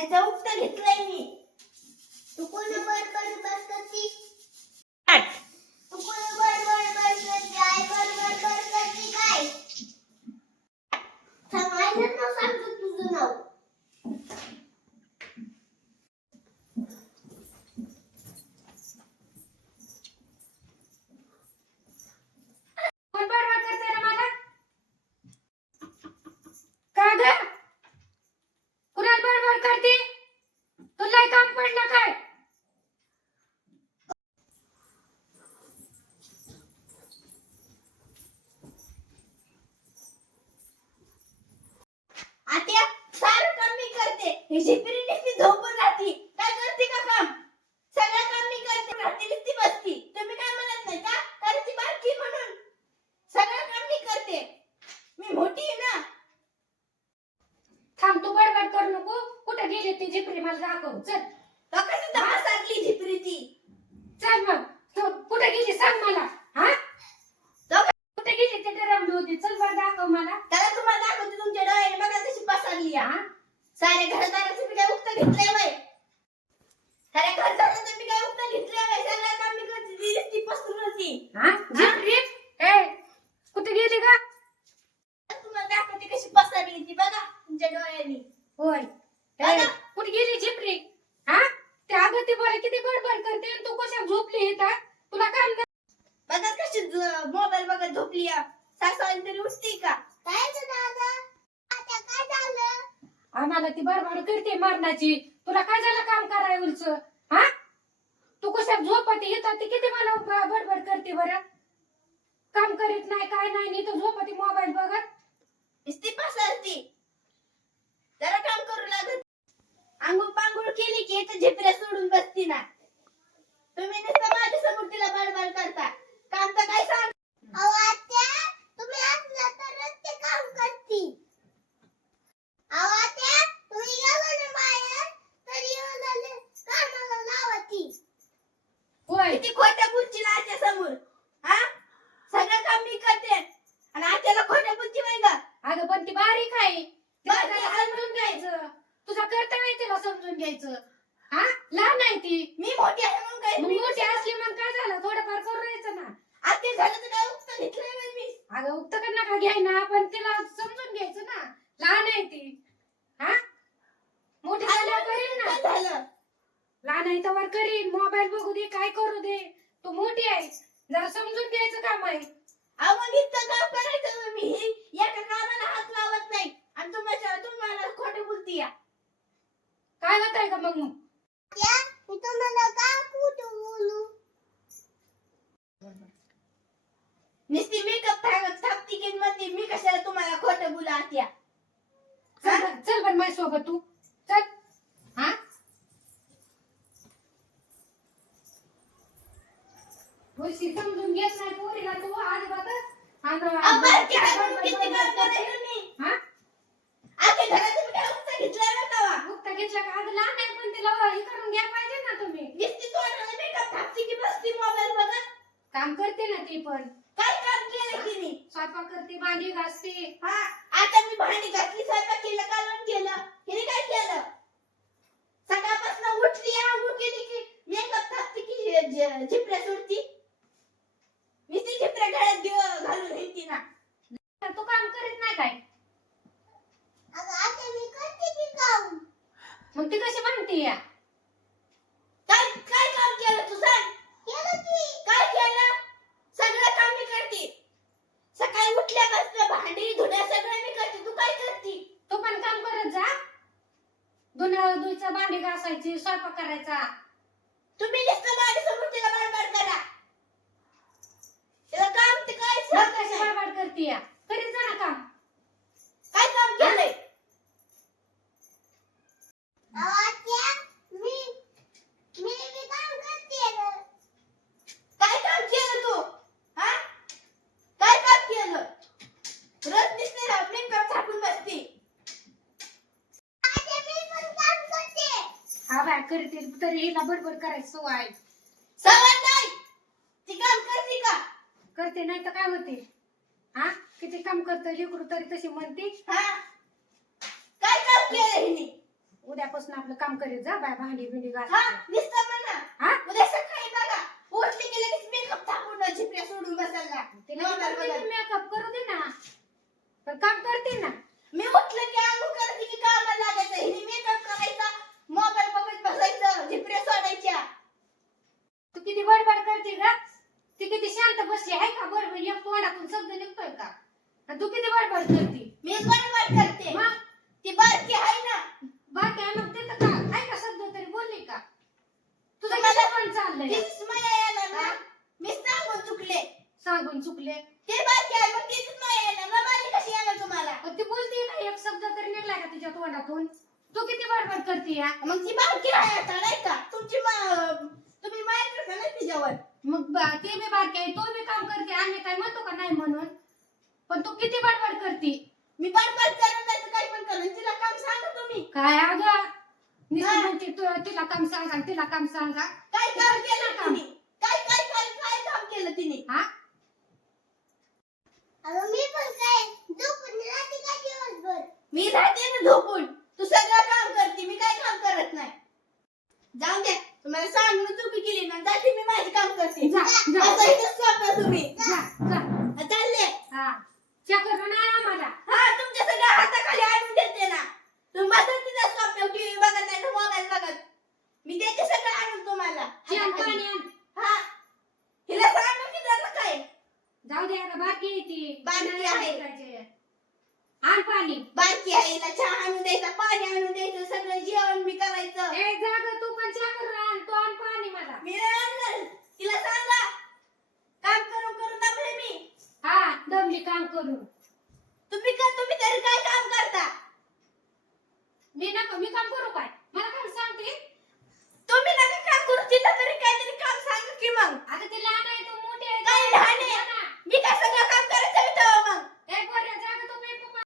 Então, करते ही नुसती झोपून राहती काय करते का काम? सगळं काम मी करते. राहती नुसती बसती. तुम्ही काय म्हणत नाही का? कारण ती बारकी म्हणून. सगळं काम मी करते. मी मोठी आहे ना. थांब तू बडबड करू नको. कुठे गेली ती झिपरी मला दाखव. चल तो कशी दहा सारली झिपरी ती चल मग तू कुठे गेली सांग मला हा तो कुठे गेली ती डरवली होती चल बरं दाखव मला त्याला तुम्हाला दाखवते तुमच्या डोळ्याने बघा कशी पसरली हा सारे घरदाराचं मी काय उक्त घेतलंय वय सारे घरदाराचं मी काय उक्त घेतलंय वय सगळं काम मी करते ती नुसती पसरून होती हा झिपरी ए कुठे गेली का तुम्हाला दाखवते कशी पसरली ती बघा तुमच्या डोळ्याने होय ए, कुठे गेली झिपरी हा ते अगं ती बरं किती बडबड करते आणि तू कशा झोपली इथं तुला काम नाही? बघा कशी मोबाईल बघत झोपली या. सासूबाई तरी उठती का? काय ग दादा. आता काय झालं? आम्हाला ती बडबड करते मरणाची. तुला काय झालं काम कराय उलच? हा? तू कशा झोपती येतात ती किती मला ब- बडबड करते बरं? काम करीत नाही काय नाही नी तर झोपती मोबाईल बघत. नुसती पसरती जरा काम करू लागत आंघोळ पांघोळ केली की इथं झिपऱ्या सोडून बसती ना तुम्ही नुसतं माझ्यासमोर तिला बडबड करता काम तर काय सांग अहो आत्या तुम्ही असला तरच ते काम करती अहो आत्या तुम्ही गेलो ना बाहेर तरी येऊन कामाला लावती होय किती खोट्या बोलची ना आजच्या समोर हा सगळं काम मी करते आणि आजच्याला खोट्या बोलची नाही का अगं पण ती बारीक आहे. तिला बारीक जरा आहे. समजून घ्यायचं? तुझा कर्तव्य आहे तिला समजून घ्यायचं. हा? लहान आहे ती. मी मोठी आहे म्हणून काय मग मी मोठी असली मग काय झालं? थोडंफार करून राहायचं ना. आते झालं तर काय उक्त घेतलंय बाई मी? अगं उक्त का नका घ्याय ना पण तिला समजून घ्यायचं ना. लहान आहे ती. हा? मोठी झाल्यावर करीन ना. काय झालं. लहान आहे तर करीन. मोबाईल बघू दे काय करू दे. तू मोठी आहे. जरा समजून घ्यायचं काम आहे अहो मग इतकं काम करायचं ना मी एका कामाला हात लावत नाही आणि तुम्हाला तुम्हाला खोटे बोलती या काय होत आहे का मग त्या मी तुम्हाला का कुठं बोलू नुसती मेकअप थापती की म्हणते मी कशाला तुम्हाला खोटं बोला आत्या चल बरं- चल बर माझ्या सोबत तू. चल. हा? गोष्टी समजून घेत नाही पोरीला तू अजिबातच. आणि- अहो, आहे म्हणून किती काम करायचं मी हा आत्या घरात तुम्ही काय उक्त घेतलंय ना तेव्हा मुक्त घेतला का अगं लहान आहे पण तिला हे करून घ्या पाहिजे ना तुम्ही नुसती तोंडाला मेकअप थापती की बसती मोबाईल बघत काम करते ना ती पण. काय काम केलं तिने? स्वयंपाक करते भांडी घासते. हा आता मी भांडी घातली स्वयंपाक केलं कालवण केलं? हिने काय केलं? सकाळपासून उठली आंघोळ केली की मेकअप थापती की झिपऱ्या सोडती. मी ती झिपऱ्या गळ्यात घालून येते ना. तू काम करीत नाही काय? आता मी करते की काम. मग ती कशी म्हणते या काय काय काम केलं तू सांग केलं की काय केलं सगळं काम मी करते सकाळी उठल्यापासून भांडी धुण्या सगळं मी करते तू काय करते तू पण काम करत जा धुणं धुयचं भांडी घासायची स्वयंपाक करायचा. तुम्ही नुसतं माझ्यासमोर तिला बडबड करा. तिला काम ते काय मग सांगत कशी नाही. बडबड करते या करीत जा ना काम. काय काम केलंय अहो आत्या मी मी बी काम करते ग. काय काम केलं तू हा काय काम केलं रोज दिसते ना मेकअप झाकून बसते आत्या मी पण काम करते बाय करते तरी हिला बडबड करायची सवय आहे. सवय नाही. ती काम करते का? करते नाही तर काय होते? हा? किती काम करतं? लेकरू तरी तशी म्हणते. हा. काय काम केलं हिने? उद्यापासून आपलं काम करीत जा बाय भांडी बिंडी घास. हा नुसतं म्हणा हा? उद्या सकाळी बघा. उठले की लगेच मेकअप टाकून झिपऱ्या सोडून बसायला. तिला मोबाईल. मेकअप करू दे ना पण काम करते ना मी उठलं की आंघोळ करते की कामाला लागायचं हिने मेकअप करायचा मोबाईल बघत बसायचं झिपऱ्या सोडायच्या तू किती बडबड करते का ती किती शांत बसली आहे का बरोबर तोंडातून शब्द निघतोय का? तू किती बडबड करते मी बरोबर करते मग? ती बारकी आहे ना. बाकी आहे मग तिथं का? आहे का शब्द तरी? बोलली का? तुझं किती पण चाललंय? तीच माया येणार ना. मी सांगून चुकले. सांगून चुकले? ते बारकी आहे मग तीच माया येणार ना माझी कशी येणार तुम्हाला? पण ती बोलते ना एक शब्द तरी निघलाय का तुझ्या तोंडातून? तू किती बडबड करते या मग ती बारकी आहे आता नाही का? तुमची मा- तुम्ही माया करता ना तिच्यावर मग बा- ते बी बारके आहे तो बी काम करते आम्ही काय म्हणतो का नाही म्हणून? पण तू किती बडबड करते? मी बडबड करून नाही तर काही पण करून. तिला काम सांगा तुम्ही. काय अगं नुसतं हा. म्हणते तू- तिला काम सांगा आणि तिला काम सांगा. काय काम केलं काम. तिने. काय काय काय काय काम केलं तिने. हा? अगं मी पण काय झोपून राहते का दिवसभर? मी राहते ना झोपून. तू सगळं काम करते मी काय काम करत नाही. जाऊन द्या तुम्हाला सांगून चुकी केली ना जाते मी माझे काम करते. जा जा. तुम्ही. जा जा. चालले. हा. चक्कर नाही आम्हाला? हा तुमच्या सगळ्या हाताखाली आणून देते ना. तुम्ही बसा तिथं स्वप्न टीव्ही बघत नाही तर मोबाईल बघत. मी देते सगळं आणून तुम्हाला. चहा हाताखाली. पाणी आण. हा. हिला सांगू की जरा काय? जाऊ दे आता बाकी आहे ती. बारकी आहे. आण पाणी. बारकी आहे हिला चहा आणून द्यायचा पाणी आणून द्यायचं सगळं जेवण मी करायचं ए जा गं, तू पण चक्कर आण तू आण पाणी मला मी नाही आणणार तिला सांगा काम करून करून दमले मी हा करू? तुम्ही का तुम्ही तरी काय काम करता? मी ना मी काम करू काय?